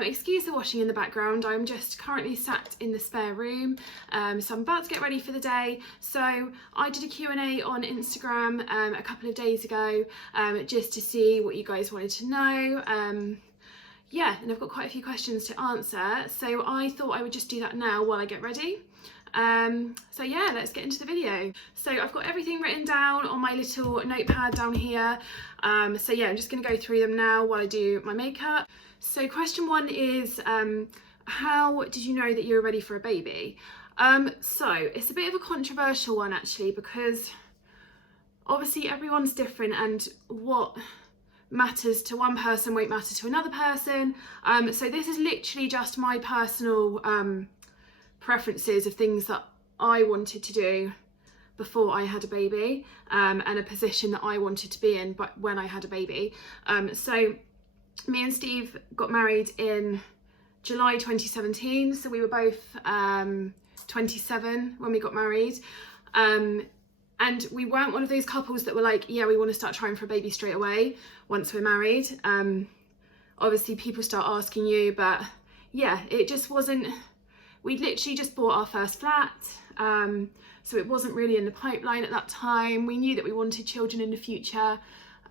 Excuse the washing in the background, I'm just currently sat in the spare room, so I'm about to get ready for the day. So I did a Q&A on Instagram a couple of days ago, just to see what you guys wanted to know. Yeah, and I've got quite a few questions to answer, so I thought I would just do that now while I get ready. So yeah, let's get into the video. So I've got everything written down on my little notepad down here. So yeah, I'm just going to go through them now while I do my makeup. So question one is, how did you know that you were ready for a baby? So it's a bit of a controversial one actually, because obviously everyone's different and what matters to one person won't matter to another person. So this is literally just my personal preferences of things that I wanted to do before I had a baby, and a position that I wanted to be in but when I had a baby. So me and Steve got married in July 2017, so we were both 27 when we got married, and we weren't one of those couples that were like, yeah, we want to start trying for a baby straight away once we're married. Obviously people start asking you, but yeah, it just wasn't. We'd literally just bought our first flat, so it wasn't really in the pipeline at that time. We knew that we wanted children in the future,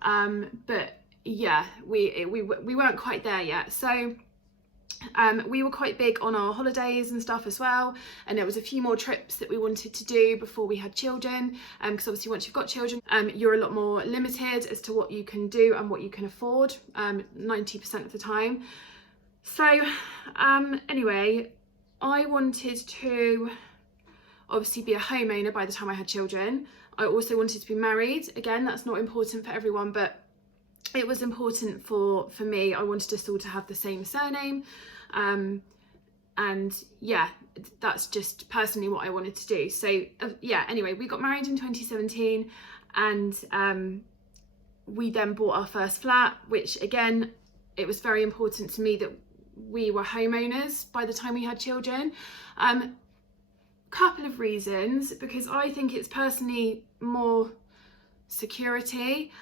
but yeah, we weren't quite there yet. So we were quite big on our holidays and stuff as well, and there was a few more trips that we wanted to do before we had children, because obviously once you've got children, you're a lot more limited as to what you can do and what you can afford, 90% of the time. So anyway, I wanted to obviously be a homeowner by the time I had children. I also wanted to be married. Again, that's not important for everyone, but it was important for me. I wanted us all to have the same surname. And yeah, that's just personally what I wanted to do. So yeah, anyway, we got married in 2017, and we then bought our first flat, which again, it was very important to me that we were homeowners by the time we had children. Couple of reasons, because I think it's personally more security.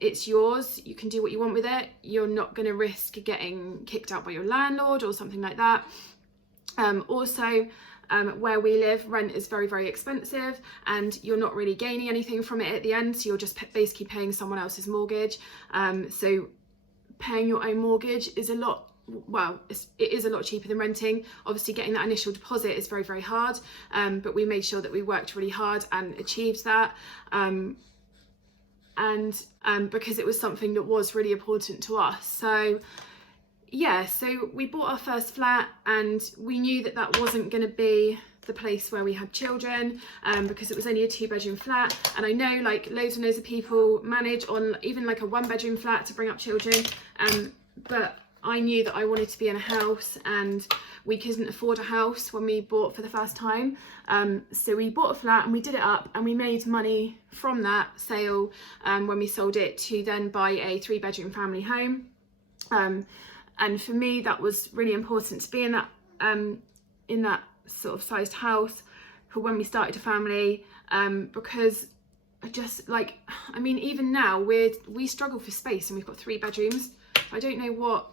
It's yours, you can do what you want with it. You're not going to risk getting kicked out by your landlord or something like that. Also, where we live, rent is very, very expensive, and you're not really gaining anything from it at the end, so you're just basically paying someone else's mortgage. So paying your own mortgage is a lot, well, it is a lot cheaper than renting. Obviously getting that initial deposit is very, very hard, but we made sure that we worked really hard and achieved that. And because it was something that was really important to us. So yeah, so we bought our first flat, and we knew that that wasn't going to be the place where we had children, because it was only a 2-bedroom flat. And I know like loads and loads of people manage on even like a 1-bedroom flat to bring up children, but I knew that I wanted to be in a house, and we couldn't afford a house when we bought for the first time. So we bought a flat and we did it up, and we made money from that sale when we sold it to then buy a 3-bedroom family home. And for me, that was really important to be in that sort of sized house for when we started a family, because just like, I mean, even now we struggle for space, and we've got 3 bedrooms. I don't know what,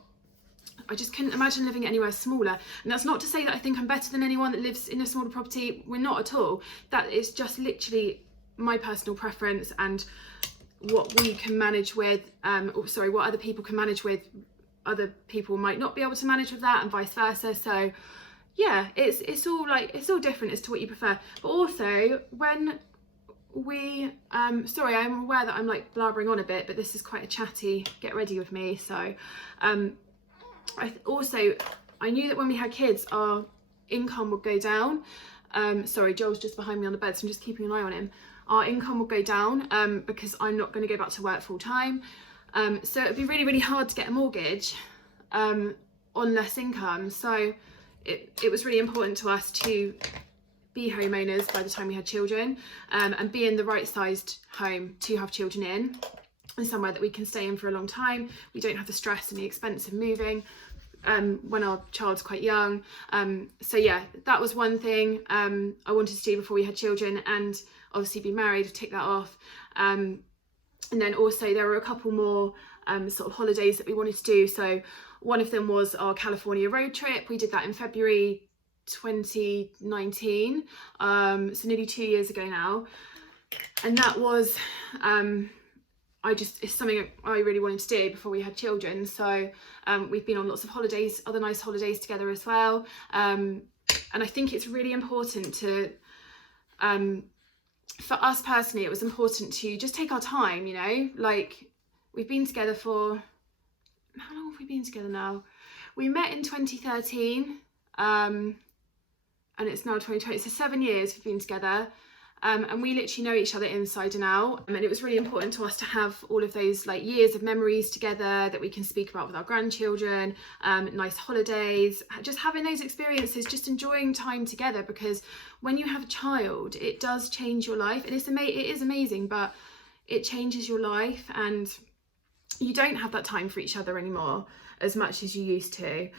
I just couldn't imagine living anywhere smaller. And that's not to say that I think I'm better than anyone that lives in a smaller property. We're not at all. That is just literally my personal preference and what we can manage with, what other people can manage with. Other people might not be able to manage with that, and vice versa. So yeah, it's all different as to what you prefer. But also when we sorry, I'm aware that I'm like blabbering on a bit, but this is quite a chatty get ready with me. So I knew that when we had kids, our income would go down. Sorry, Joel's just behind me on the bed, so I'm just keeping an eye on him. Our income will go down because I'm not going to go back to work full time. So it'd be really, really hard to get a mortgage on less income. So it was really important to us to be homeowners by the time we had children, and be in the right sized home to have children in, and somewhere that we can stay in for a long time. We don't have the stress and the expense of moving when our child's quite young. So yeah, that was one thing I wanted to do before we had children, and obviously be married, tick that off. And then also there were a couple more sort of holidays that we wanted to do. So One of them was our California road trip. We did that in February 2019, so nearly 2 years ago now. And that was, it's something I really wanted to do before we had children. So we've been on lots of holidays, other nice holidays together as well. And I think it's really important to, for us personally, it was important to just take our time, you know, like we've been together for, how long have we been together now? We met in 2013, and it's now 2020, so 7 years we've been together. And we literally know each other inside and out. And it was really important to us to have all of those like years of memories together that we can speak about with our grandchildren, nice holidays, just having those experiences, just enjoying time together, because when you have a child, it does change your life. And it is amazing, but it changes your life and you don't have that time for each other anymore as much as you used to.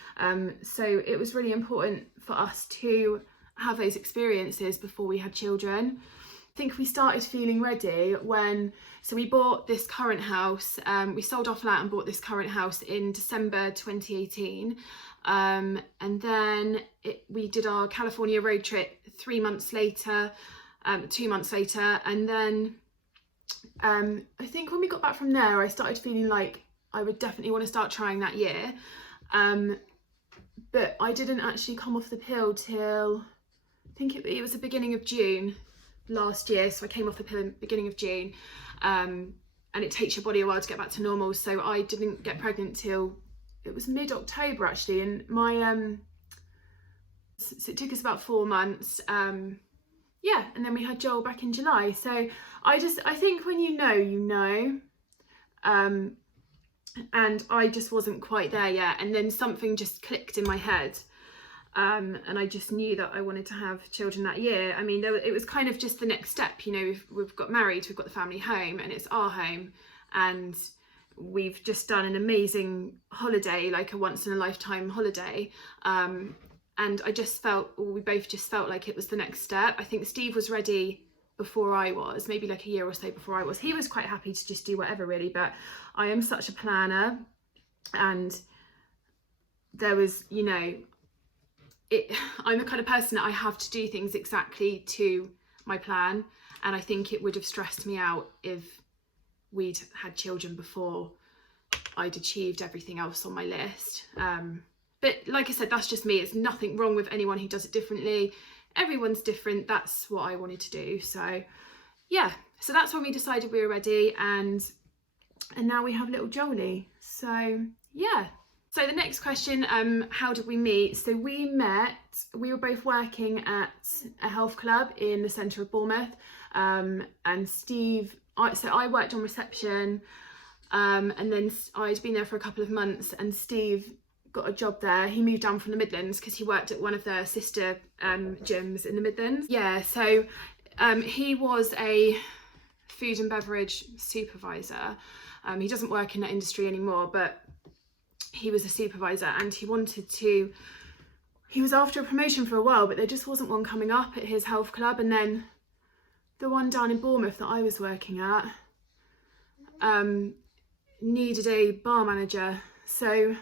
So it was really important for us to have those experiences before we had children. I think we started feeling ready so we bought this current house. We sold our flat and bought this current house in December 2018. And then we did our California road trip 2 months later. And then I think when we got back from there, I started feeling like I would definitely want to start trying that year. But I didn't actually come off the pill till, I think it was the beginning of June last year. So I came off the pill in the beginning of June, and it takes your body a while to get back to normal. So I didn't get pregnant till it was mid-October actually, and so it took us about 4 months. Yeah, and then we had Joel back in July. So I think when you know, and I just wasn't quite there yet. And then something just clicked in my head. And I just knew that I wanted to have children that year. I mean, it was kind of just the next step, you know, we've got married, we've got the family home, and it's our home. And we've just done an amazing holiday, like a once in a lifetime holiday. And we both just felt like it was the next step. I think Steve was ready before I was, maybe like a year or so before I was. He was quite happy to just do whatever really, but I am such a planner, and there was, you know, I'm the kind of person that I have to do things exactly to my plan, and I think it would have stressed me out if we'd had children before I'd achieved everything else on my list. But like I said, that's just me. It's nothing wrong with anyone who does it differently. Everyone's different. That's what I wanted to do. So yeah, so that's when we decided we were ready, and now we have little Jolie. So yeah. So the next question, how did we meet? So we were both working at a health club in the centre of Bournemouth, and so I worked on reception, and then I'd been there for a couple of months, and Steve got a job there. He moved down from the Midlands because he worked at one of their sister gyms in the Midlands. Yeah, so he was a food and beverage supervisor. He doesn't work in that industry anymore, but he was a supervisor, and he was after a promotion for a while, but there just wasn't one coming up at his health club. And then the one down in Bournemouth that I was working at needed a bar manager. So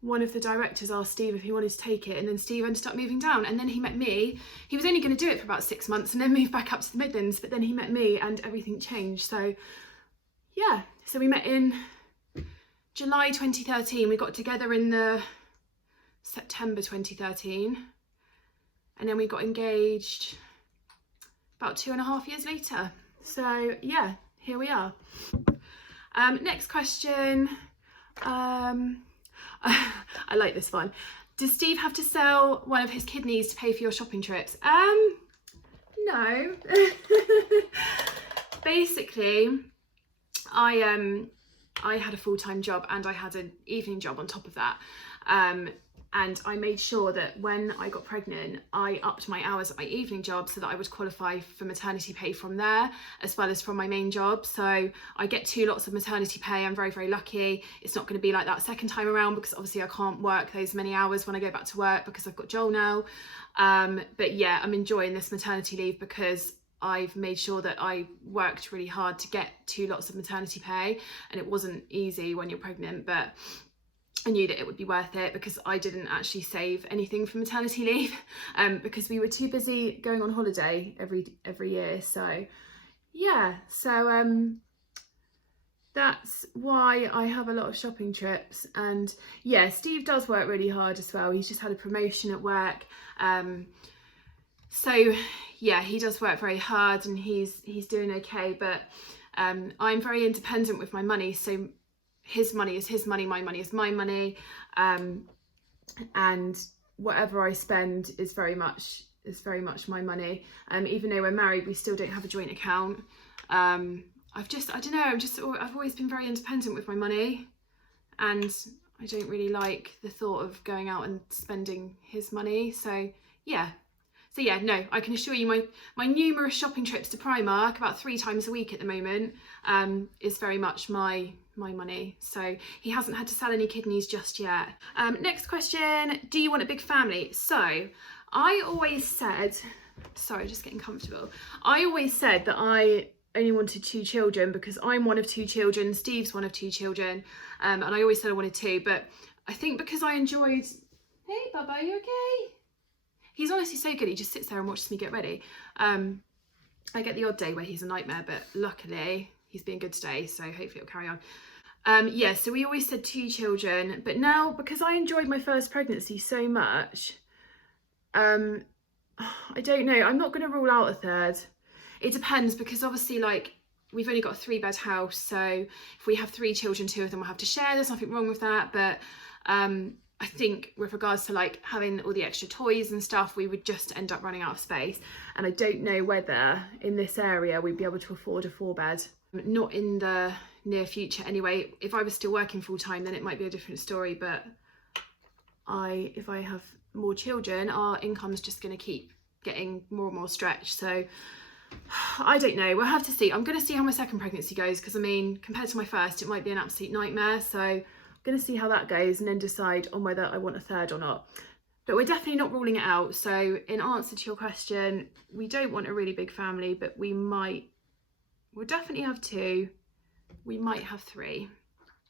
one of the directors asked Steve if he wanted to take it, and then Steve ended up moving down, and then he met me. He was only going to do it for about 6 months and then move back up to the Midlands, but then he met me and everything changed. So yeah, so we met in July 2013, we got together in the September 2013, and then we got engaged about 2.5 years later. So yeah, here we are. Next question. I like this one. Does Steve have to sell one of his kidneys to pay for your shopping trips? No. Basically, I had a full-time job and I had an evening job on top of that. And I made sure that when I got pregnant, I upped my hours at my evening job so that I would qualify for maternity pay from there, as well as from my main job. So I get 2 lots of maternity pay. I'm very, very lucky. It's not going to be like that second time around, because obviously I can't work those many hours when I go back to work because I've got Joel now. But yeah, I'm enjoying this maternity leave because I've made sure that I worked really hard to get 2 lots of maternity pay, and it wasn't easy when you're pregnant. But I knew that it would be worth it because I didn't actually save anything for maternity leave because we were too busy going on holiday every year. So yeah, so that's why I have a lot of shopping trips. And yeah, Steve does work really hard as well. He's just had a promotion at work. So yeah, he does work very hard and he's doing okay, but I'm very independent with my money. So his money is his money, my money is my money, and whatever I spend is very much my money. Even though we're married, we still don't have a joint account. I've always been very independent with my money, and I don't really like the thought of going out and spending his money. So yeah, no, I can assure you my numerous shopping trips to Primark, about 3 times a week at the moment, is very much my money. So he hasn't had to sell any kidneys just yet. Next question, do you want a big family? So I always said, sorry, just getting comfortable. I always said that I only wanted 2 children because I'm one of 2 children, Steve's one of 2 children, and I always said I wanted 2, but I think because I enjoyed, hey Bubba, are you okay? He's honestly so good, he just sits there and watches me get ready. I get the odd day where he's a nightmare, but luckily he's being good today, so hopefully it'll carry on. Yeah, so we always said 2 children, but now because I enjoyed my first pregnancy so much, I don't know, I'm not going to rule out a third. It depends, because obviously, like, we've only got a 3-bed house, so if we have 3 children, 2 of them will have to share. There's nothing wrong with that, but I think with regards to like having all the extra toys and stuff, we would just end up running out of space, and I don't know whether in this area we'd be able to afford a 4-bed. Not in the near future anyway. If I was still working full-time, then it might be a different story, but if I have more children, our income's just going to keep getting more and more stretched. So I don't know, we'll have to see. I'm going to see how my second pregnancy goes, because I mean, compared to my first, it might be an absolute nightmare. So I'm going to see how that goes and then decide on whether I want a third or not. But we're definitely not ruling it out. So in answer to your question, we don't want a really big family, but we'll definitely have 2. We might have 3.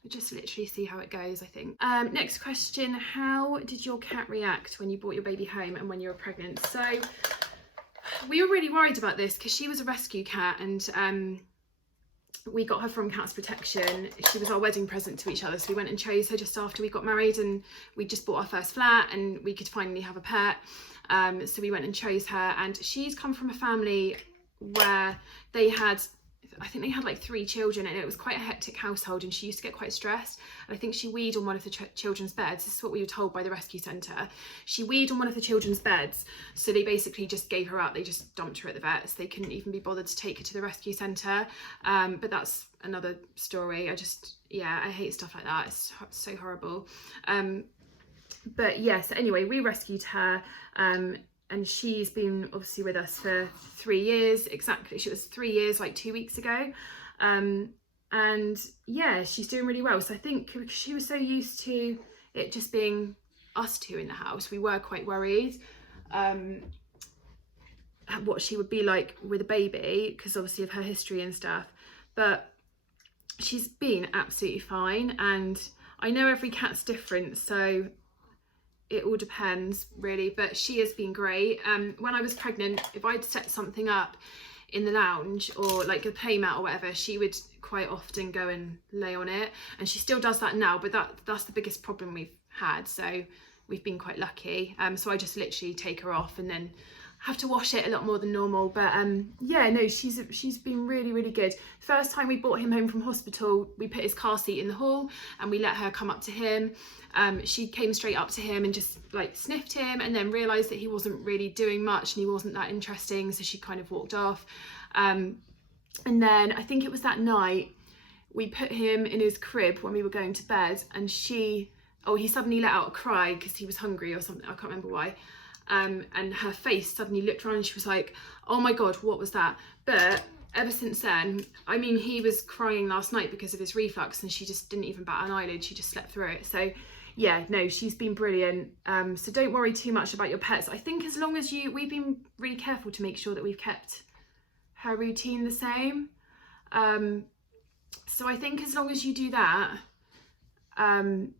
We'll just literally see how it goes, I think. Next question, how did your cat react when you brought your baby home and when you were pregnant? So we were really worried about this because she was a rescue cat, and we got her from Cats Protection. She was our wedding present to each other, so we went and chose her just after we got married, and we just bought our first flat and we could finally have a pet. So we went and chose her, and she's come from a family where I think they had like 3 children, and it was quite a hectic household, and she used to get quite stressed. And I think she weed on one of the children's beds. This is what we were told by the rescue centre. She weed on one of the children's beds, so they basically just gave her up. They just dumped her at the vets. They couldn't even be bothered to take her to the rescue centre. But that's another story. I hate stuff like that. It's so horrible. But yes, anyway, we rescued her. And she's been obviously with us for 3 years exactly. She was 3 years like 2 weeks ago, and yeah, she's doing really well. So I think she was so used to it just being us 2 in the house, we were quite worried what she would be like with a baby, because obviously of her history and stuff, but she's been absolutely fine. And I know every cat's different, so it all depends really, but she has been great. When I was pregnant, if I'd set something up in the lounge or like a play mat or whatever, she would quite often go and lay on it, and she still does that now, but that's the biggest problem we've had, so we've been quite lucky. So I just literally take her off and then have to wash it a lot more than normal. But yeah, no, she's been really, really good. First time we brought him home from hospital, we put his car seat in the hall and we let her come up to him. She came straight up to him and just like sniffed him, and then realised that he wasn't really doing much and he wasn't that interesting, so she kind of walked off. And then I think it was that night we put him in his crib when we were going to bed, and he suddenly let out a cry because he was hungry or something, I can't remember why. And her face suddenly looked around and she was like, oh my god, what was that? But ever since then, I mean, he was crying last night because of his reflux and she just didn't even bat an eyelid, she just slept through it. So yeah, no, she's been brilliant. So don't worry too much about your pets. I think as long as we've been really careful to make sure that we've kept her routine the same. So I think as long as you do that, and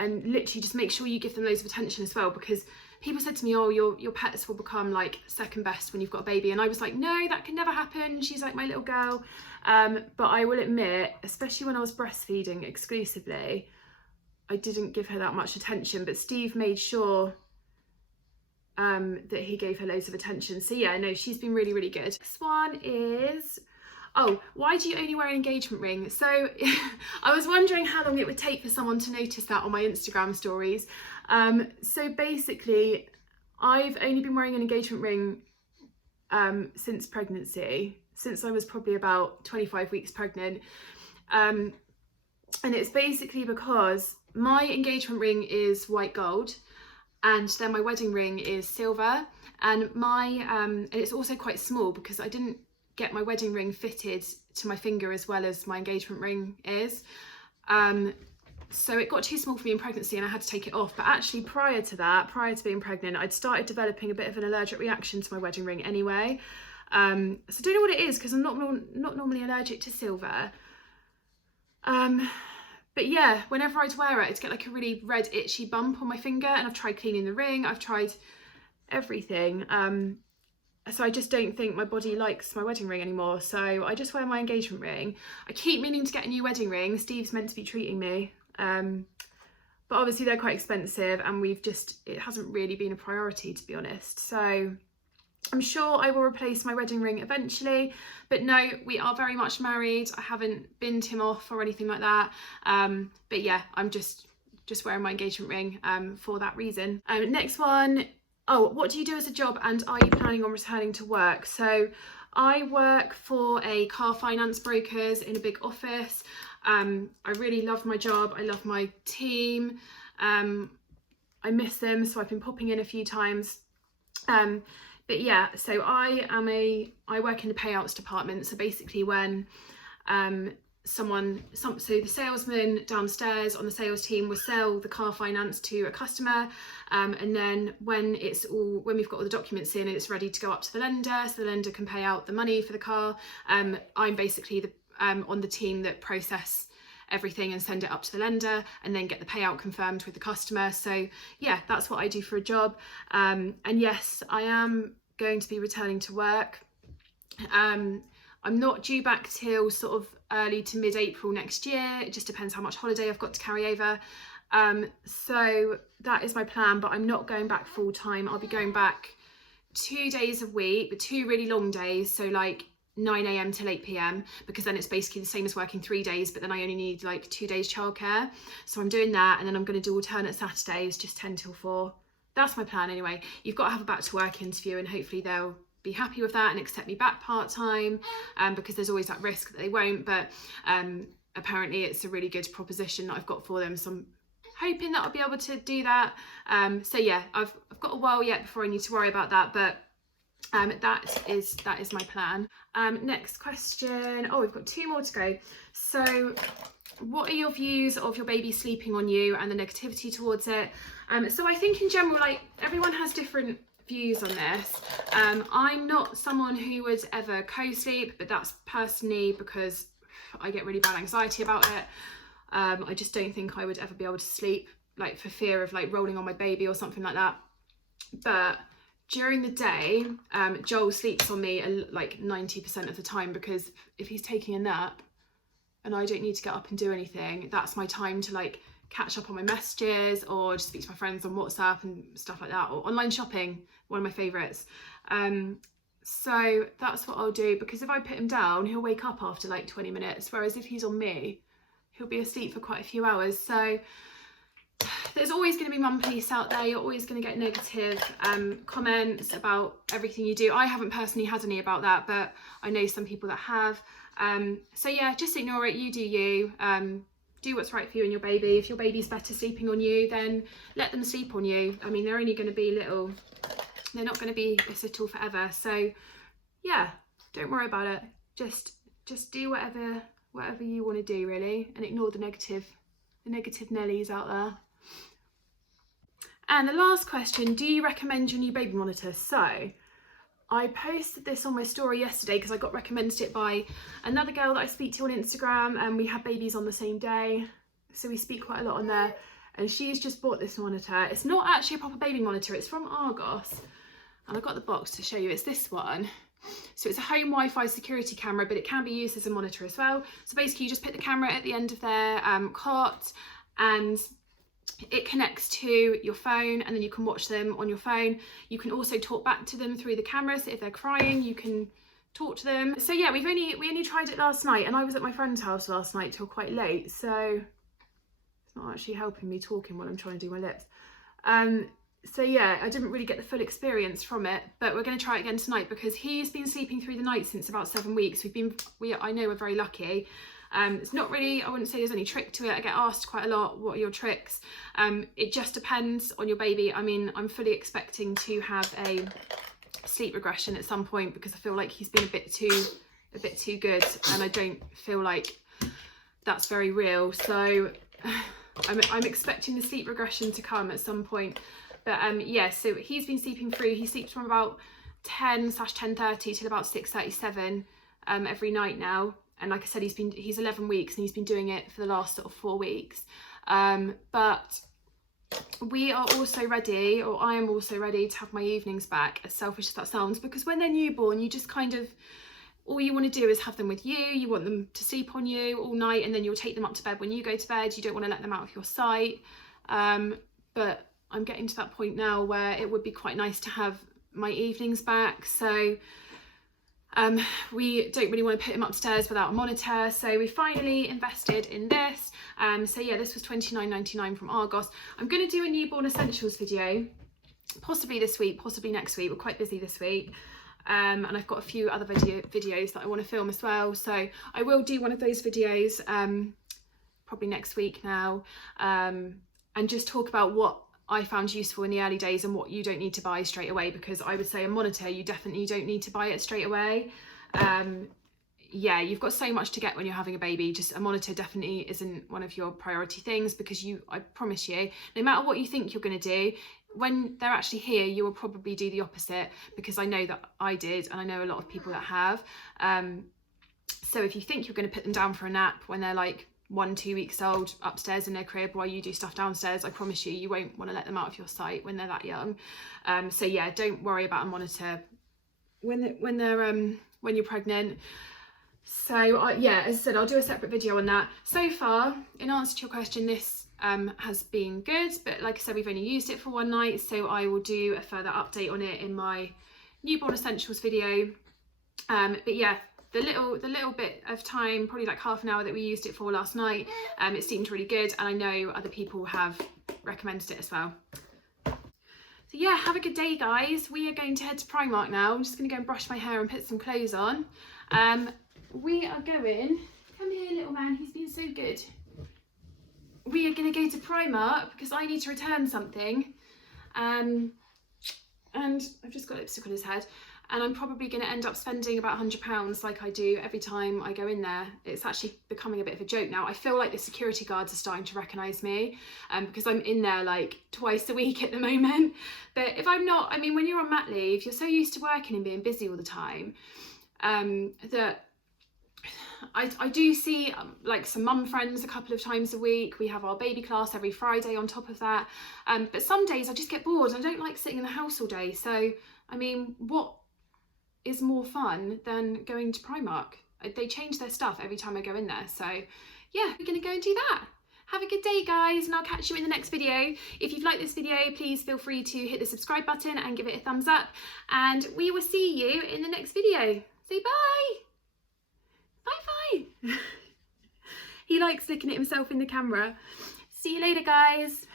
and literally just make sure you give them loads of attention as well, because people said to me, oh, your pets will become like second best when you've got a baby. And I was like, no, that can never happen. She's like my little girl. But I will admit, especially when I was breastfeeding exclusively, I didn't give her that much attention, but Steve made sure that he gave her loads of attention. So yeah, no, she's been really, really good. This one is, oh, why do you only wear an engagement ring? So I was wondering how long it would take for someone to notice that on my Instagram stories. So basically, I've only been wearing an engagement ring since pregnancy, since I was probably about 25 weeks pregnant. And it's basically because my engagement ring is white gold, and then my wedding ring is silver, and and it's also quite small because I didn't get my wedding ring fitted to my finger as well as my engagement ring is. So it got too small for me in pregnancy and I had to take it off. But actually prior to that, prior to being pregnant, I'd started developing a bit of an allergic reaction to my wedding ring anyway. So I don't know what it is, because I'm not normally allergic to silver. But yeah, whenever I'd wear it, I'd get like a really red itchy bump on my finger, and I've tried cleaning the ring, I've tried everything. So I just don't think my body likes my wedding ring anymore. So I just wear my engagement ring. I keep meaning to get a new wedding ring. Steve's meant to be treating me. But obviously they're quite expensive, and it hasn't really been a priority, to be honest. So I'm sure I will replace my wedding ring eventually, but no, we are very much married. I haven't binned him off or anything like that. But yeah, I'm just wearing my engagement ring for that reason. Next one. Oh, what do you do as a job, and are you planning on returning to work? So I work for a car finance brokers in a big office. I really love my job. I love my team. I miss them, so I've been popping in a few times. But yeah, so I work in the payouts department. So basically when so the salesman downstairs on the sales team will sell the car finance to a customer, and then when we've got all the documents in and it's ready to go up to the lender, so the lender can pay out the money for the car, I'm basically on the team that process everything and send it up to the lender and then get the payout confirmed with the customer. So yeah, that's what I do for a job. And yes, I am going to be returning to work. I'm not due back till sort of early to mid-April next year. It just depends how much holiday I've got to carry over. So that is my plan, but I'm not going back full time. I'll be going back 2 days a week, but 2 really long days. So like 9 a.m. till 8 p.m, because then it's basically the same as working 3 days, but then I only need like 2 days childcare. So I'm doing that, and then I'm going to do alternate Saturdays, just 10 till 4. That's my plan anyway. You've got to have a back to work interview, and hopefully they'll be happy with that and accept me back part-time, because there's always that risk that they won't, but apparently it's a really good proposition that I've got for them, so I'm hoping that I'll be able to do that. So yeah, I've got a while yet before I need to worry about that, but that is my plan. Next question. Oh, we've got 2 more to go. So what are your views of your baby sleeping on you and the negativity towards it? So I think in general, like, everyone has different views on this. I'm not someone who would ever co-sleep, but that's personally because I get really bad anxiety about it. I just don't think I would ever be able to sleep, like, for fear of like rolling on my baby or something like that. But during the day, Joel sleeps on me like 90% of the time, because if he's taking a nap and I don't need to get up and do anything, that's my time to like catch up on my messages or just speak to my friends on WhatsApp and stuff like that, or online shopping, one of my favourites. So that's what I'll do, because if I put him down, he'll wake up after like 20 minutes, whereas if he's on me, he'll be asleep for quite a few hours. So there's always going to be mum police out there. You're always going to get negative comments about everything you do. I haven't personally had any about that, but I know some people that have. So yeah, just ignore it. You do you. Do what's right for you and your baby. If your baby's better sleeping on you, then let them sleep on you. I mean, they're only going to be little. They're not going to be this little forever. So yeah, don't worry about it. Just do whatever you want to do, really, and ignore the negative Nellies out there. And the last question, do you recommend your new baby monitor? So I posted this on my story yesterday because I got recommended it by another girl that I speak to on Instagram, and we had babies on the same day, so we speak quite a lot on there. and she's just bought this monitor. It's not actually a proper baby monitor, it's from Argos, and I've got the box to show you. It's this one. So it's a home Wi-Fi security camera, but it can be used as a monitor as well. So basically you just put the camera at the end of their cot, and it connects to your phone, and then you can watch them on your phone. You can also talk back to them through the camera, so if they're crying you can talk to them. So yeah, we only tried it last night, and I was at my friend's house last night till quite late, so it's not actually helping me talking while I'm trying to do my lips. So yeah, I didn't really get the full experience from it, but we're going to try it again tonight because he's been sleeping through the night since about 7 weeks. I know we're very lucky. It's not really, I wouldn't say there's any trick to it. I get asked quite a lot, what are your tricks? It just depends on your baby. I mean, I'm fully expecting to have a sleep regression at some point because I feel like he's been a bit too good, and I don't feel like that's very real. So I'm expecting the sleep regression to come at some point. But yeah, so he's been sleeping through. He sleeps from about 10/10:30 till about 6:37 every night now. And like I said, he's 11 weeks and he's been doing it for the last sort of 4 weeks. But we are also ready, or I am also ready to have my evenings back, as selfish as that sounds, because when they're newborn, you just kind of, all you want to do is have them with you. You want them to sleep on you all night, and then you'll take them up to bed when you go to bed. You don't want to let them out of your sight. But I'm getting to that point now where it would be quite nice to have my evenings back. So we don't really want to put him upstairs without a monitor, so we finally invested in this. So yeah, this was £29.99 from Argos. I'm going to do a newborn essentials video, possibly this week, possibly next week. We're quite busy this week, and I've got a few other videos that I want to film as well, so I will do one of those videos probably next week now, and just talk about what I found useful in the early days and what you don't need to buy straight away, because I would say a monitor, you definitely don't need to buy it straight away. Yeah, you've got so much to get when you're having a baby. Just a monitor definitely isn't one of your priority things, because I promise you, no matter what you think you're going to do, when they're actually here, you will probably do the opposite, because I know that I did, and I know a lot of people that have. So if you think you're going to put them down for a nap when they're like 1-2 weeks old upstairs in their crib while you do stuff downstairs, I promise you, you won't want to let them out of your sight when they're that young. So yeah, don't worry about a monitor when you're pregnant. So yeah, as I said, I'll do a separate video on that. So far, in answer to your question, this has been good, but like I said, we've only used it for 1 night, so I will do a further update on it in my newborn essentials video. But yeah, the little bit of time, probably like half an hour, that we used it for last night, it seemed really good, and I know other people have recommended it as well. So yeah, have a good day, guys. We are going to head to Primark now. I'm just going to go and brush my hair and put some clothes on. We are going, come here little man, he's been so good. We are going to go to Primark because I need to return something, and I've just got lipstick on his head. And I'm probably going to end up spending about £100 like I do every time I go in there. It's actually becoming a bit of a joke now. I feel like the security guards are starting to recognise me, because I'm in there like twice a week at the moment. But if I'm not, I mean, when you're on mat leave, you're so used to working and being busy all the time, that I do see like some mum friends a couple of times a week. We have our baby class every Friday on top of that. But some days I just get bored. I don't like sitting in the house all day. So, I mean, what is more fun than going to Primark? They change their stuff every time I go in there. So yeah, we're gonna go and do that. Have a good day, guys, and I'll catch you in the next video. If you've liked this video, please feel free to hit the subscribe button and give it a thumbs up, and we will see you in the next video. Say bye. Bye. He likes looking at himself in the camera. See you later, guys.